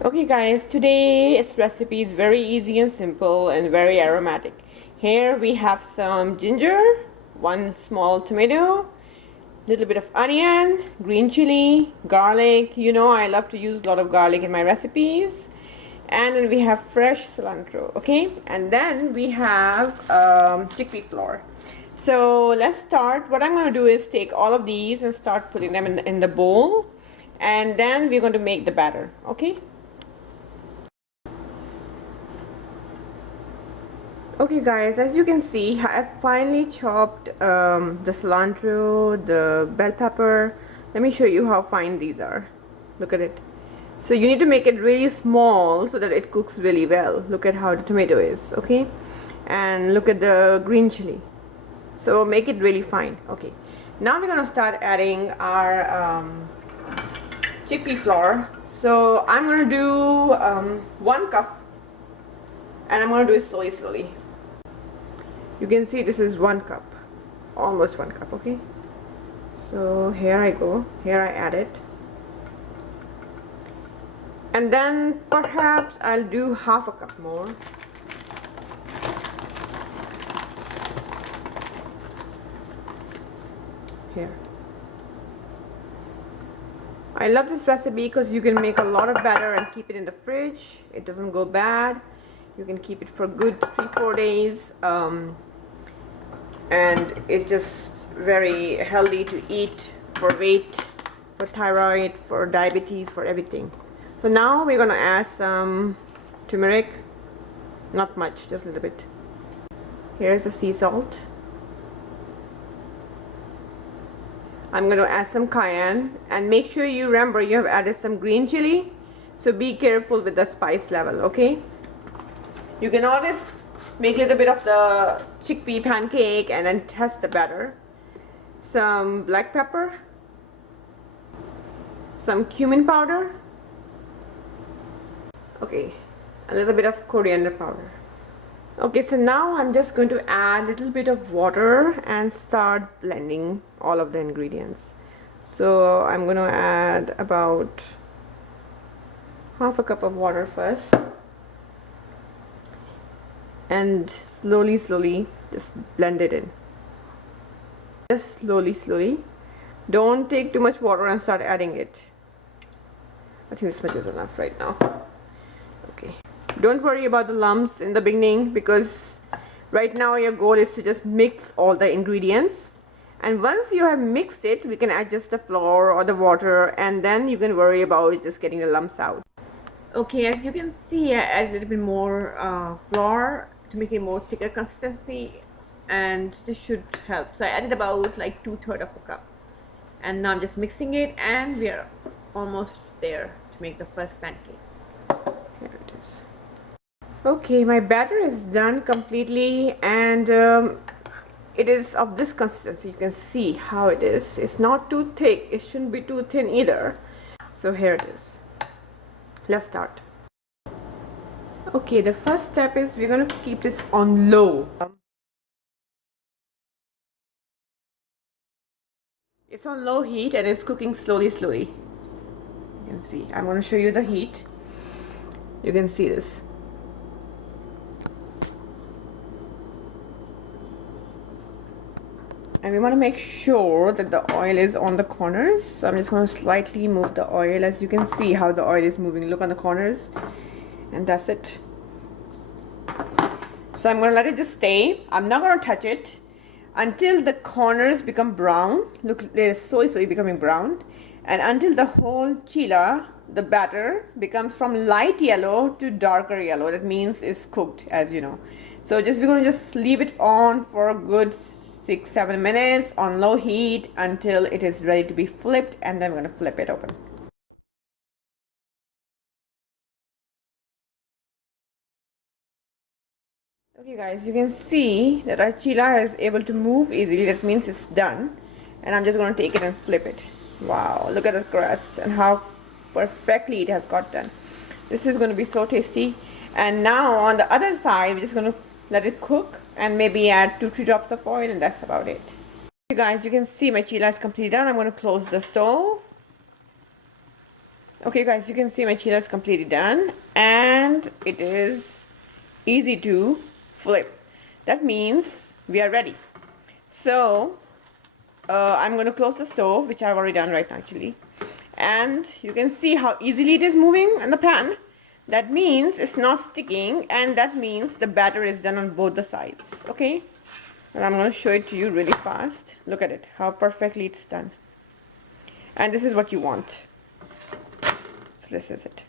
Okay guys, today's recipe is very easy and simple and very aromatic. Here we have some ginger, one small tomato, little bit of onion, green chili, garlic. You know I love to use a lot of garlic in my recipes. And then we have fresh cilantro, okay? And then we have chickpea flour. So let's start. What I'm going to do is take all of these and start putting them in the bowl. And then we're going to make the batter, okay? Okay guys, as you can see, I've finally chopped the cilantro, the bell pepper. Let me show you how fine these are. Look at it. So you need to make it really small so that it cooks really well. Look at how the tomato is, okay? And look at the green chili. So make it really fine, okay? Now we're gonna start adding our chickpea flour. So I'm gonna do 1 cup, and I'm gonna do it slowly. You can see this is 1 cup, almost 1 cup, okay? So here I go, here I add it. And then perhaps I'll do half a cup more. Here. I love this recipe because you can make a lot of batter and keep it in the fridge. It doesn't go bad. You can keep it for good 3-4 days. And it's just very healthy to eat for weight, for thyroid, for diabetes, for everything. So now we're gonna add some turmeric, not much, just a little bit. Here's the sea salt. I'm gonna add some cayenne, and make sure you remember you have added some green chili, so be careful with the spice level, okay? You can always make a little bit of the chickpea pancake and then test the batter. Some black pepper, some cumin powder, okay, a little bit of coriander powder. Okay, so now I'm just going to add a little bit of water and start blending all of the ingredients. So I'm going to add about half a cup of water first. And slowly just blend it in. Just slowly. Don't take too much water and start adding it. I think this much is enough right now. Okay. Don't worry about the lumps in the beginning, because right now your goal is to just mix all the ingredients. And once you have mixed it, we can adjust the flour or the water, and then you can worry about just getting the lumps out. Okay, as you can see, I add a little bit more flour to make it more thicker consistency, and this should help. So I added about like 2/3 of a cup, and now I'm just mixing it, and we are almost there to make the first pancake. Here it is. Okay, my batter is done completely, and it is of this consistency. You can see how it is. It's not too thick, it shouldn't be too thin either. So here it is. Let's start. Okay, the first step is we're going to keep this on low. It's on low heat and it's cooking slowly. You can see. I'm going to show you the heat. You can see this. And we want to make sure that the oil is on the corners. So I'm just going to slightly move the oil. As you can see how the oil is moving. Look on the corners. And that's it. So I'm going to let it just stay. I'm not going to touch it until the corners become brown. Look, they're slowly becoming brown. And until the whole chila, the batter, becomes from light yellow to darker yellow. That means it's cooked, as you know. So we're going to just leave it on for a good 6-7 minutes on low heat until it is ready to be flipped, and then I'm going to flip it open. Okay guys, you can see that our chila is able to move easily. That means it's done. And I'm just going to take it and flip it. Wow, look at the crust and how perfectly it has got done. This is going to be so tasty. And now on the other side, we're just going to let it cook and maybe add 2-3 drops of oil, and that's about it. Okay guys, you can see my chila is completely done. I'm going to close the stove. Okay guys, you can see my cheela is completely done and it is easy to flip. That means we are ready. So I'm going to close the stove, which I've already done right now actually. And you can see how easily it is moving in the pan. That means it's not sticking, and that means the batter is done on both the sides. Okay, and I'm going to show it to you really fast. Look at it, how perfectly it's done. And this is what you want. So this is it.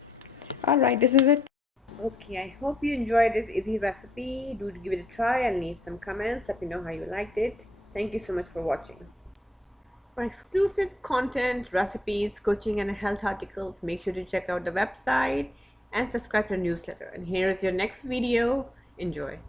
Alright, this is it. Okay, I hope you enjoyed this easy recipe. Do give it a try and leave some comments. Let me know how you liked it. Thank you so much for watching. For exclusive content, recipes, coaching and health articles, make sure to check out the website and subscribe to the newsletter. And here is your next video. Enjoy.